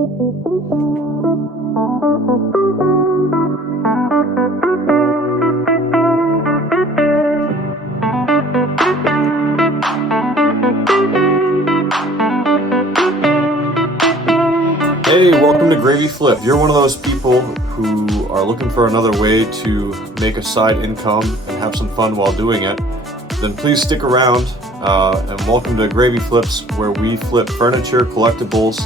Hey, welcome to Gravy Flip. You're one of those people who are looking for another way to make a side income and have some fun while doing it. Then please stick around and welcome to Gravy Flips, where we flip furniture, collectibles,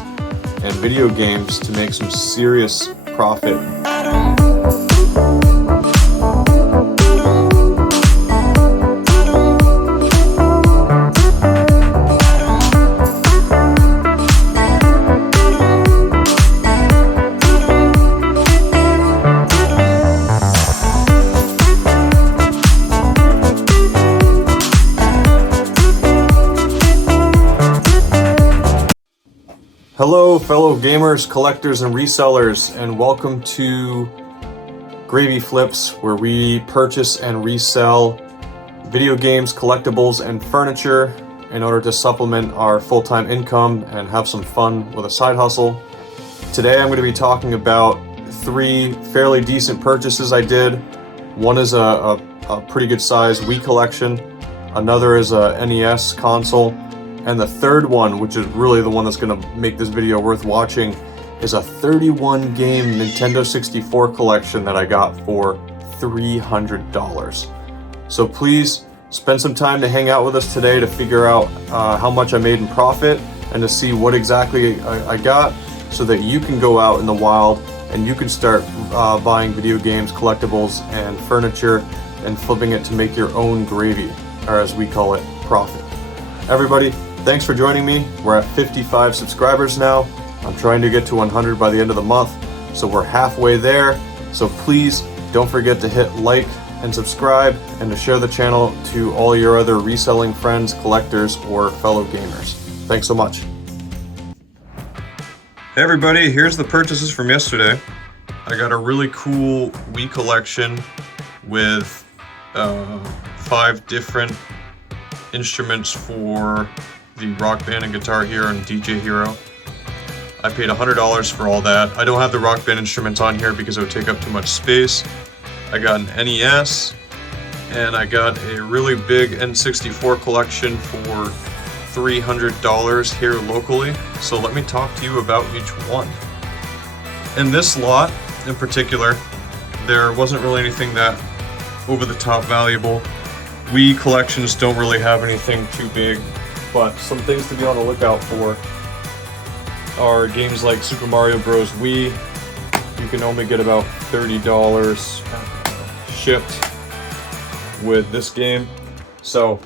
and video games to make some serious profit. Hello, fellow gamers, collectors, and resellers, and welcome to Gravy Flips, where we purchase and resell video games, collectibles, and furniture in order to supplement our full-time income and have some fun with a side hustle. Today I'm going to be talking about 3 fairly decent purchases I did. One is a pretty good size Wii collection, another is a NES console, and the third one, which is really the one that's going to make this video worth watching, is a 31 game Nintendo 64 collection that I got for $300. So please spend some time to hang out with us today to figure out how much I made in profit and to see what exactly I got, so that you can go out in the wild and you can start buying video games, collectibles, and furniture and flipping it to make your own gravy, or as we call it, profit. Everybody, thanks for joining me. We're at 55 subscribers now. I'm trying to get to 100 by the end of the month, so we're halfway there. So please don't forget to hit like and subscribe, and to share the channel to all your other reselling friends, collectors, or fellow gamers. Thanks so much. Hey everybody, here's the purchases from yesterday. I got a really cool Wii collection with 5 different instruments for the Rock Band and Guitar Hero and DJ Hero. I paid $100 for all that. I don't have the Rock Band instruments on here because it would take up too much space. I got an NES, and I got a really big N64 collection for $300 here locally. So let me talk to you about each one. In this lot in particular, there wasn't really anything that over the top valuable. Wii collections don't really have anything too big, but some things to be on the lookout for are games like Super Mario Bros. Wii. You can only get about $30 shipped with this game. So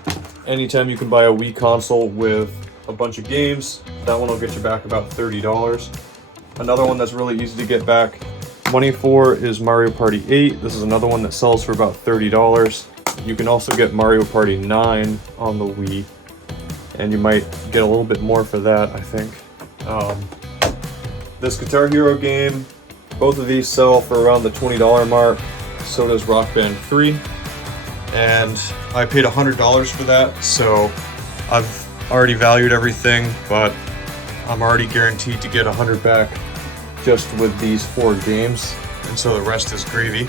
anytime you can buy a Wii console with a bunch of games, that one will get you back about $30. Another one that's really easy to get back money for is Mario Party 8. This is another one that sells for about $30. You can also get Mario Party 9 on the Wii, and you might get a little bit more for that, I think. This Guitar Hero game, both of these sell for around the $20 mark. So does Rock Band 3. And I paid $100 for that, so I've already valued everything, but I'm already guaranteed to get $100 back just with these 4 games, and so the rest is gravy.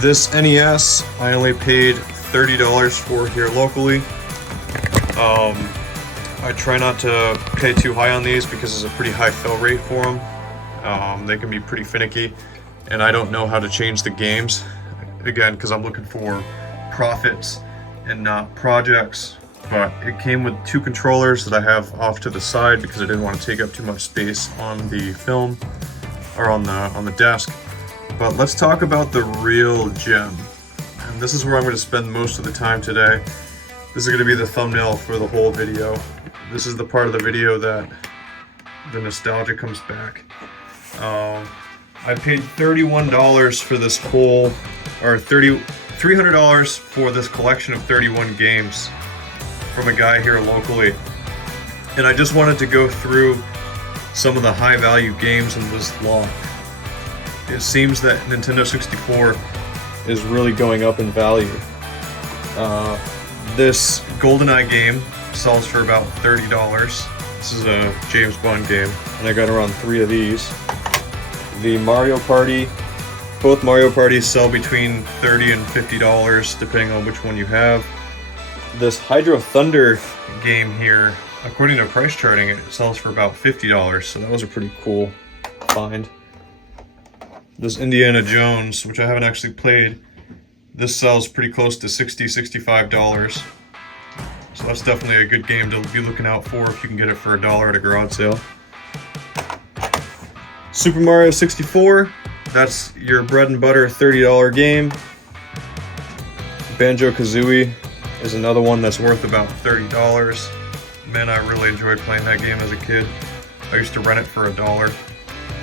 This NES, I only paid $30 for here locally. I try not to pay too high on these because there's a pretty high fill rate for them. They can be pretty finicky, and I don't know how to change the games, again, because I'm looking for profits and not projects. But it came with 2 controllers that I have off to the side because I didn't want to take up too much space on the film or on the desk. But let's talk about the real gem, and this is where I'm going to spend most of the time today. This is going to be the thumbnail for the whole video. This is the part of the video that the nostalgia comes back. I paid $31 for this whole, or $300 for this collection of 31 games from a guy here locally. And I just wanted to go through some of the high value games in this lot. It seems that Nintendo 64 is really going up in value. This GoldenEye game sells for about $30. This is a James Bond game, and I got around 3 of these. The Mario Party, both Mario Parties sell between $30 and $50 depending on which one you have. This Hydro Thunder game here, according to price charting, it sells for about $50, so that was a pretty cool find. This Indiana Jones, which I haven't actually played, this sells pretty close to $60, $65. So that's definitely a good game to be looking out for if you can get it for $1 at a garage sale. Super Mario 64, that's your bread and butter $30 game. Banjo-Kazooie is another one that's worth about $30. Man, I really enjoyed playing that game as a kid. I used to rent it for $1.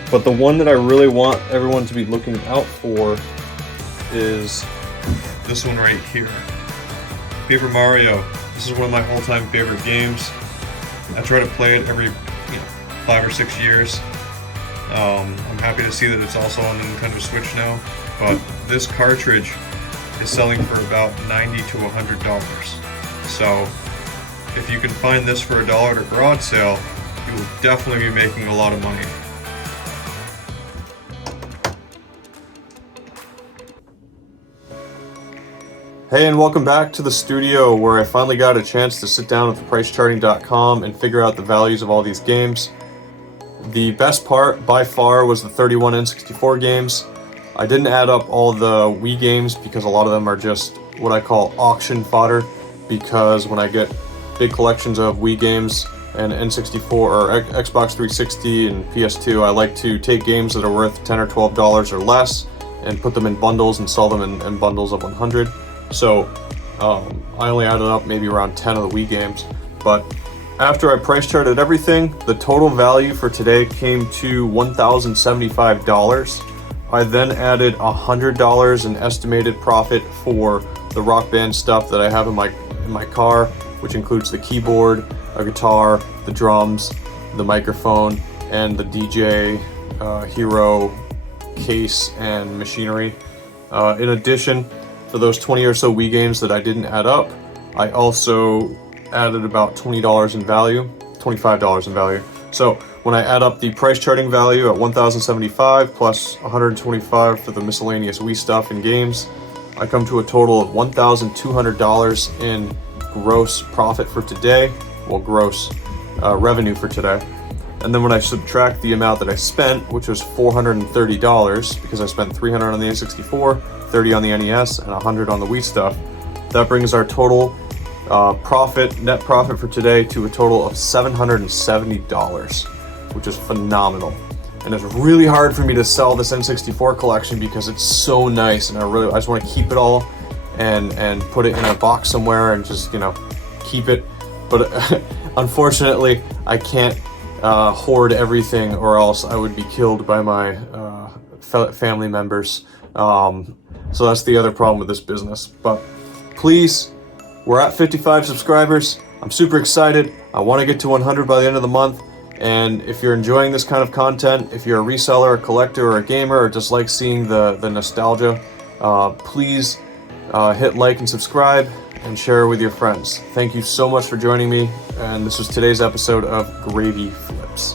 But the one that I really want everyone to be looking out for is this one right here. Paper Mario. This is one of my all-time favorite games. I try to play it every 5 or 6 years. I'm happy to see that it's also on the Nintendo Switch now. But this cartridge is selling for about $90 to $100. So if you can find this for $1 at a garage sale, you will definitely be making a lot of money. Hey, and welcome back to the studio where I finally got a chance to sit down with pricecharting.com and figure out the values of all these games. The best part by far was the 31 N64 games. I didn't add up all the Wii games because a lot of them are just what I call auction fodder, because when I get big collections of Wii games and N64 or Xbox 360 and PS2, I like to take games that are worth $10 or $12 or less and put them in bundles and sell them in bundles of 100. So I only added up maybe around 10 of the Wii games, but after I price charted everything, the total value for today came to $1,075. I then added $100 in estimated profit for the Rock Band stuff that I have in my car, which includes the keyboard, a guitar, the drums, the microphone, and the DJ Hero case and machinery. In addition, for those 20 or so Wii games that I didn't add up, I also added about $20 in value, $25 in value. So when I add up the price charting value at $1,075 plus $125 for the miscellaneous Wii stuff and games, I come to a total of $1,200 in gross profit for today, well, gross revenue for today. And then when I subtract the amount that I spent, which was $430, because I spent $300 on the N64, $30 on the NES, and $100 on the Wii stuff, that brings our total net profit for today to a total of $770, which is phenomenal. And it's really hard for me to sell this N64 collection because it's so nice, and I just want to keep it all and put it in a box somewhere and just keep it. But unfortunately, I can't hoard everything, or else I would be killed by my family members. So that's the other problem with this business. But please, we're at 55 subscribers. I'm super excited. I want to get to 100 by the end of the month. And if you're enjoying this kind of content, if you're a reseller, a collector, or a gamer, or just like seeing the nostalgia, please hit like and subscribe and share with your friends. Thank you so much for joining me. And this was today's episode of Gravy Flips.